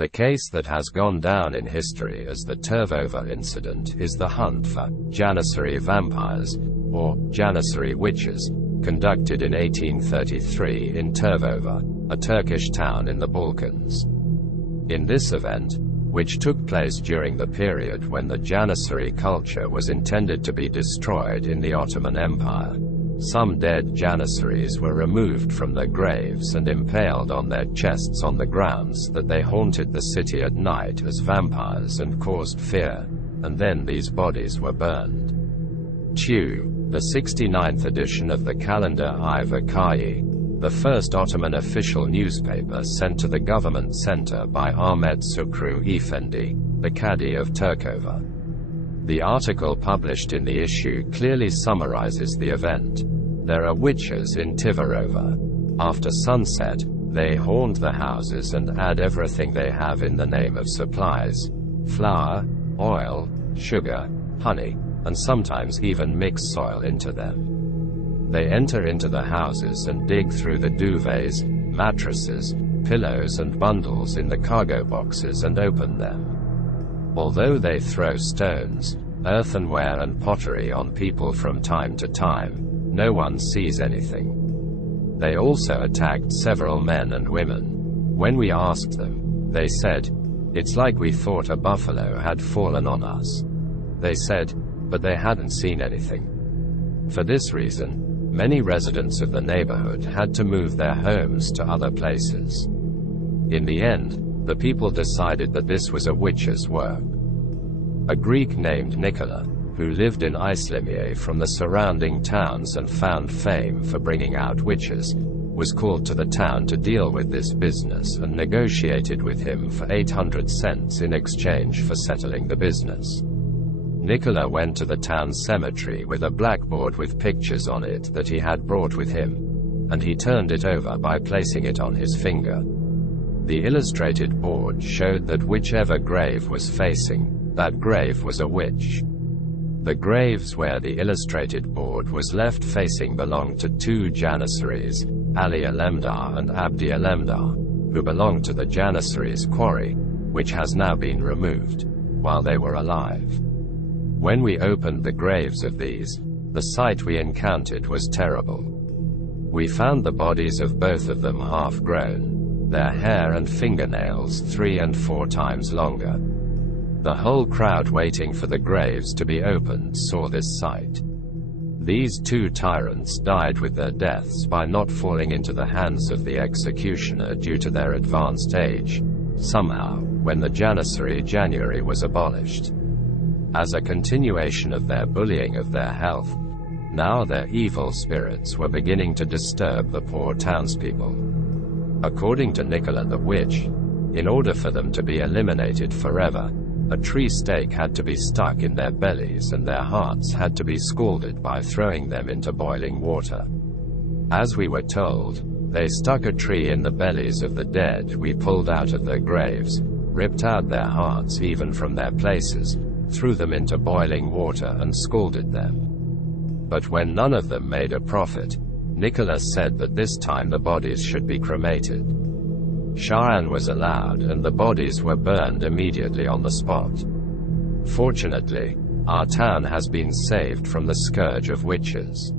The case that has gone down in history as the Tervova incident is the hunt for Janissary vampires, or Janissary witches, conducted in 1833 in Tervova, a Turkish town in the Balkans. In this event, which took place during the period when the Janissary culture was intended to be destroyed in the Ottoman Empire, some dead Janissaries were removed from their graves and impaled on their chests on the grounds that they haunted the city at night as vampires and caused fear, and then these bodies were burned. The 69th edition of the calendar I Vakayi, the first Ottoman official newspaper sent to the government center by Ahmet Sukru Efendi, the Cadi of Terkova. The article published in the issue clearly summarizes the event. There are witches in Tivarova. After sunset, they haunt the houses and add everything they have in the name of supplies: flour, oil, sugar, honey, and sometimes even mix soil into them. They enter into the houses and dig through the duvets, mattresses, pillows and bundles in the cargo boxes and open them. Although they throw stones, earthenware and pottery on people from time to time, no one sees anything. They also attacked several men and women. When we asked them, they said, "It's like we thought a buffalo had fallen on us." They said, but they hadn't seen anything. For this reason, many residents of the neighborhood had to move their homes to other places. In the end, the people decided that this was a witch's work. A Greek named Nicola, who lived in Islamia from the surrounding towns and found fame for bringing out witches, was called to the town to deal with this business and negotiated with him for 800 cents in exchange for settling the business. Nicola went to the town cemetery with a blackboard with pictures on it that he had brought with him, and he turned it over by placing it on his finger. The illustrated board showed that whichever grave was facing, that grave was a witch. The graves where the illustrated board was left facing belonged to two Janissaries, Ali Alemdar and Abdi Alemdar, who belonged to the Janissaries quarry, which has now been removed, while they were alive. When we opened the graves of these, the sight we encountered was terrible. We found the bodies of both of them half-grown, their hair and fingernails 3 and 4 times longer. The whole crowd waiting for the graves to be opened saw this sight. These two tyrants died with their deaths by not falling into the hands of the executioner due to their advanced age, somehow, when the Janissary January was abolished. As a continuation of their bullying of their health, now their evil spirits were beginning to disturb the poor townspeople. According to Nicola the witch, in order for them to be eliminated forever, a tree stake had to be stuck in their bellies and their hearts had to be scalded by throwing them into boiling water. As we were told, they stuck a tree in the bellies of the dead we pulled out of their graves, ripped out their hearts even from their places, threw them into boiling water and scalded them. But when none of them made a profit, Nicholas said that this time the bodies should be cremated. Sharan was allowed and the bodies were burned immediately on the spot. Fortunately, our town has been saved from the scourge of witches.